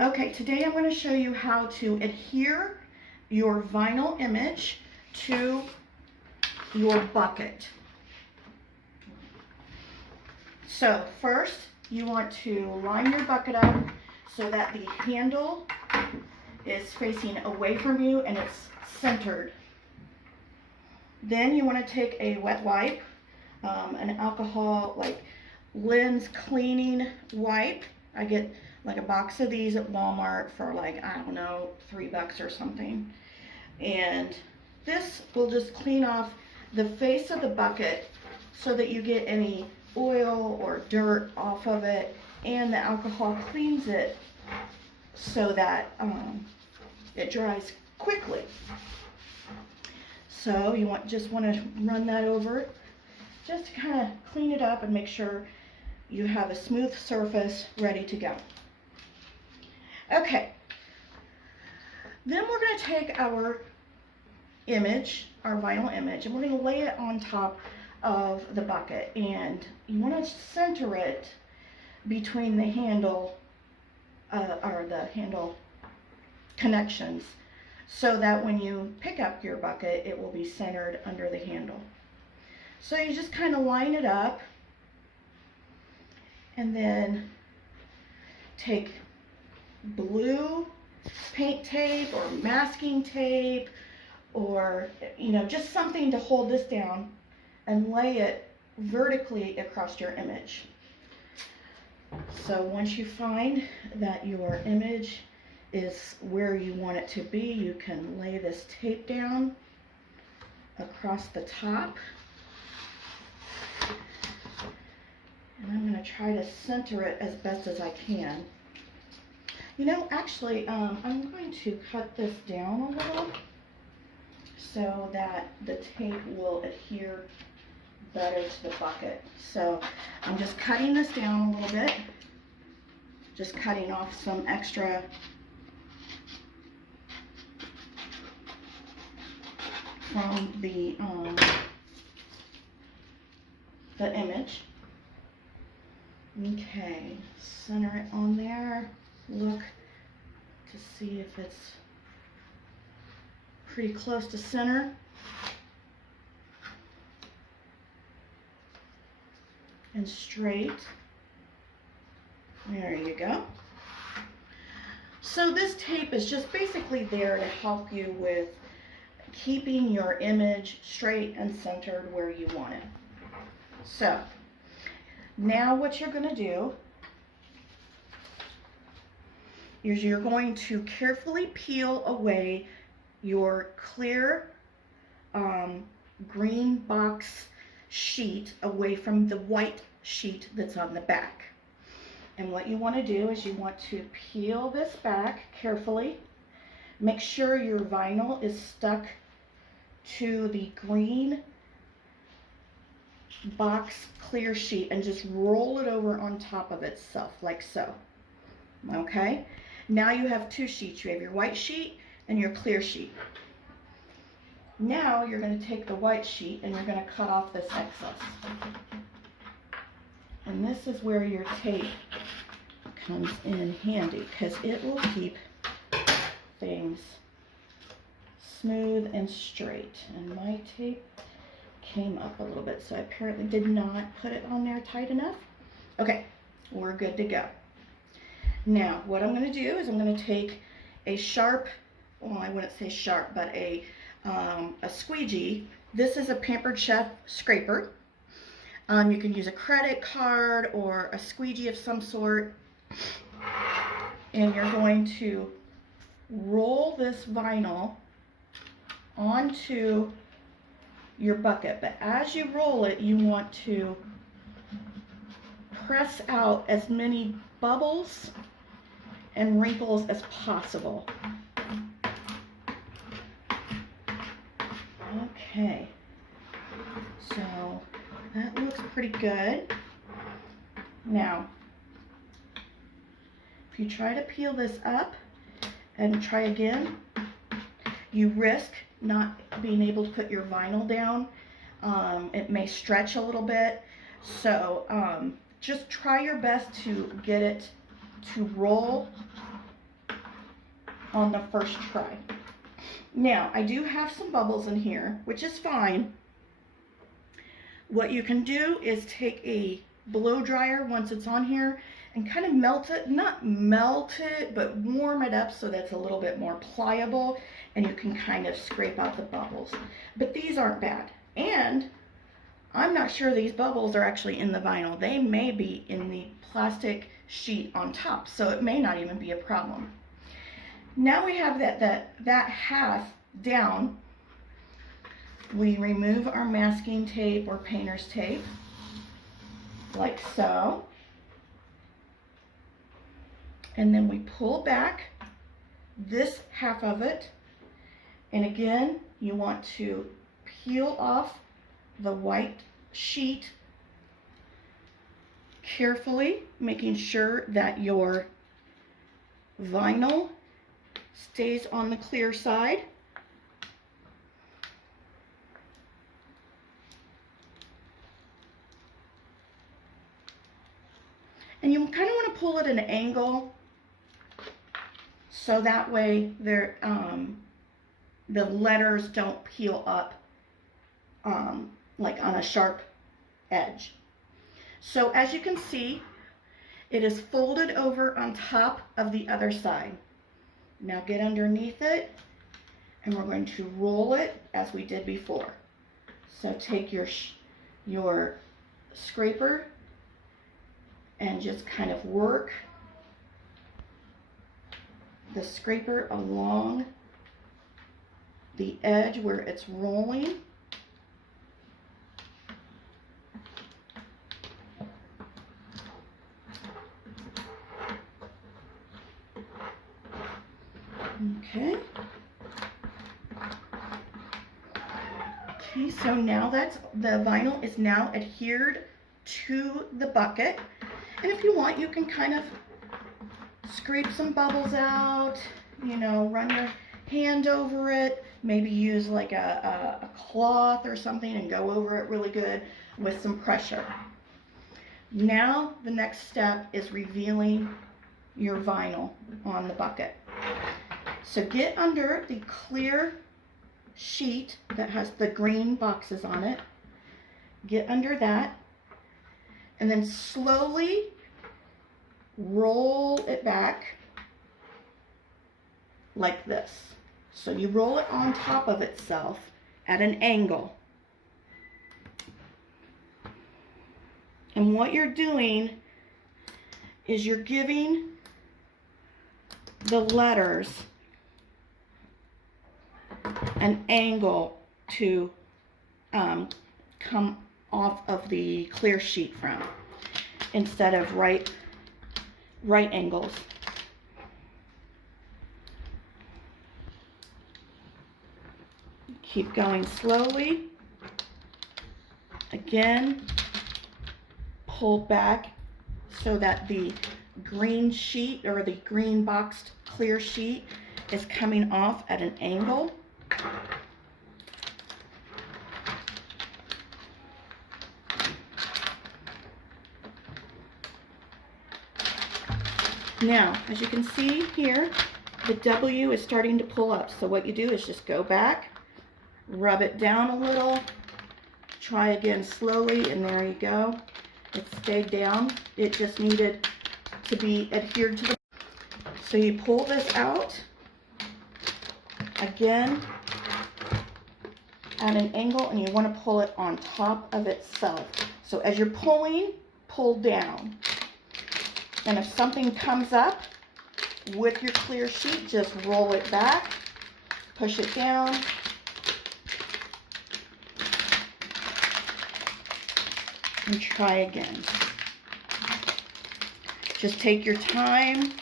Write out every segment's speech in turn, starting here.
Okay, today I'm going to show you how to adhere your vinyl image to your bucket. So first you want to line your bucket up so that the handle is facing away from you and it's centered. Then you want to take a wet wipe, an alcohol like lens cleaning wipe. I get like a box of these at Walmart for like, I don't know, $3 or something. And this will just clean off the face of the bucket so that you get any oil or dirt off of it, and the alcohol cleans it so that it dries quickly. So you just want to run that over just to kind of clean it up and make sure you have a smooth surface ready to go. Okay, then we're going to take our image, our vinyl image, and we're going to lay it on top of the bucket, and you want to center it between the handle or the handle connections so that when you pick up your bucket it will be centered under the handle. So you just kind of line it up and then take blue paint tape or masking tape or just something to hold this down and lay it vertically across your image. So once you find that your image is where you want it to be, you can lay this tape down across the top. And I'm going to try to center it as best as I can. Actually, I'm going to cut this down a little so that the tape will adhere better to the bucket. So I'm just cutting this down a little bit, just cutting off some extra from the image. Okay, center it on there. Look to see if it's pretty close to center. And straight. There you go. So this tape is just basically there to help you with keeping your image straight and centered where you want it. So now what you're going to do is you're going to carefully peel away your clear green box sheet away from the white sheet that's on the back. And what you want to do is you want to peel this back carefully. Make sure your vinyl is stuck to the green box clear sheet and just roll it over on top of itself like so. Okay? Now you have two sheets. You have your white sheet and your clear sheet. Now you're going to take the white sheet and you're going to cut off this excess. And this is where your tape comes in handy because it will keep things smooth and straight. And my tape came up a little bit, so I apparently did not put it on there tight enough. Okay, we're good to go. Now what I'm going to do is I'm going to take a sharp, well, I wouldn't say sharp, but a squeegee. This is a Pampered Chef scraper. You can use a credit card or a squeegee of some sort. And you're going to roll this vinyl onto your bucket. But as you roll it, you want to press out as many bubbles and wrinkles as possible. Okay, so that looks pretty good. Now, if you try to peel this up and try again, you risk not being able to put your vinyl down. It may stretch a little bit, so just try your best to get it to roll on the first try. Now, I do have some bubbles in here, which is fine. What you can do is take a blow dryer once it's on here and kind of melt it, not melt it, but warm it up so that it's a little bit more pliable, and you can kind of scrape out the bubbles. But these aren't bad. And I'm not sure these bubbles are actually in the vinyl. They may be in the plastic sheet on top, so it may not even be a problem. Now we have that half down. We remove our masking tape or painter's tape, like so. And then we pull back this half of it. And again, you want to peel off the white sheet carefully, making sure that your vinyl stays on the clear side. And you kind of want to pull it at an angle so that way the letters don't peel up like on a sharp edge. So as you can see, it is folded over on top of the other side. Now get underneath it, and we're going to roll it as we did before. So take your scraper and just kind of work the scraper along the edge where it's rolling. Okay. Okay, so now the vinyl is now adhered to the bucket. And if you want, you can kind of scrape some bubbles out, you know, run your hand over it, maybe use like a cloth or something and go over it really good with some pressure. Now the next step is revealing your vinyl on the bucket. So get under the clear sheet that has the green boxes on it. Get under that, and then slowly roll it back like this. So you roll it on top of itself at an angle. And what you're doing is you're giving the letters an angle to come off of the clear sheet from, instead of right angles. Keep going slowly. Again, pull back so that the green sheet or the green boxed clear sheet is coming off at an angle. Now, as you can see here, the W is starting to pull up. So what you do is just go back, rub it down a little, try again slowly, and there you go. It stayed down. It just needed to be adhered to the... So you pull this out, again, at an angle, and you want to pull it on top of itself. So as you're pulling, pull down. And if something comes up with your clear sheet, just roll it back, push it down, and try again. Just take your time,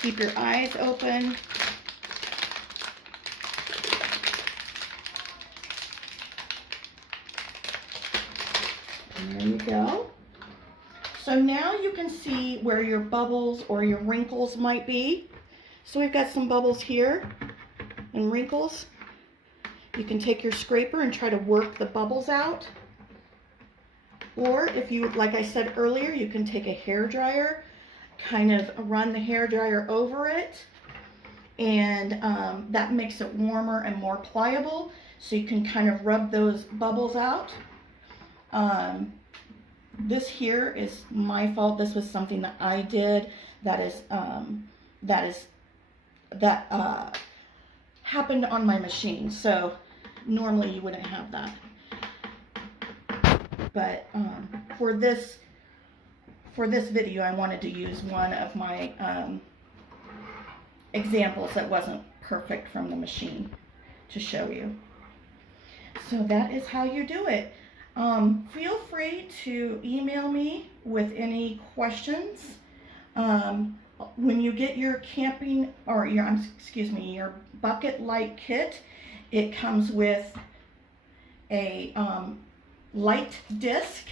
keep your eyes open. And there you go. So now you can see where your bubbles or your wrinkles might be. So we've got some bubbles here and wrinkles. You can take your scraper and try to work the bubbles out. Or if you, like I said earlier, you can take a hair dryer, kind of run the hair dryer over it and that makes it warmer and more pliable, so you can kind of rub those bubbles out. This here is my fault. This was something that I did that happened on my machine, so normally you wouldn't have that. But for this video, I wanted to use one of my examples that wasn't perfect from the machine to show you. So that is how you do it. Feel free to email me with any questions. When you get your camping, or your bucket light kit, it comes with a light disc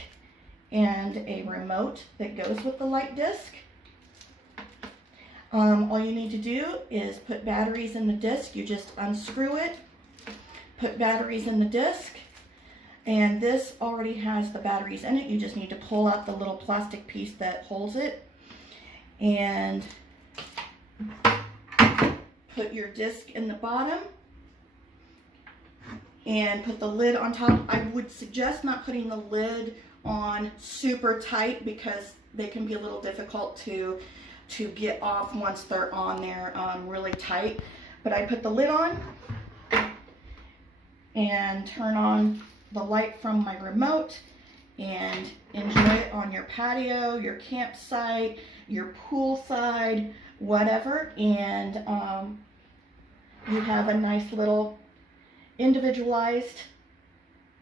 and a remote that goes with the light disc. All you need to do is put batteries in the disc. You just unscrew it, put batteries in the disc, and this already has the batteries in it. You just need to pull out the little plastic piece that holds it and put your disc in the bottom and put the lid on top. I would suggest not putting the lid on super tight because they can be a little difficult to get off once they're on there really tight. But I put the lid on and turn on the light from my remote and enjoy it on your patio, your campsite, your poolside, whatever, and you have a nice little individualized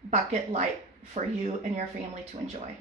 bucket light for you and your family to enjoy.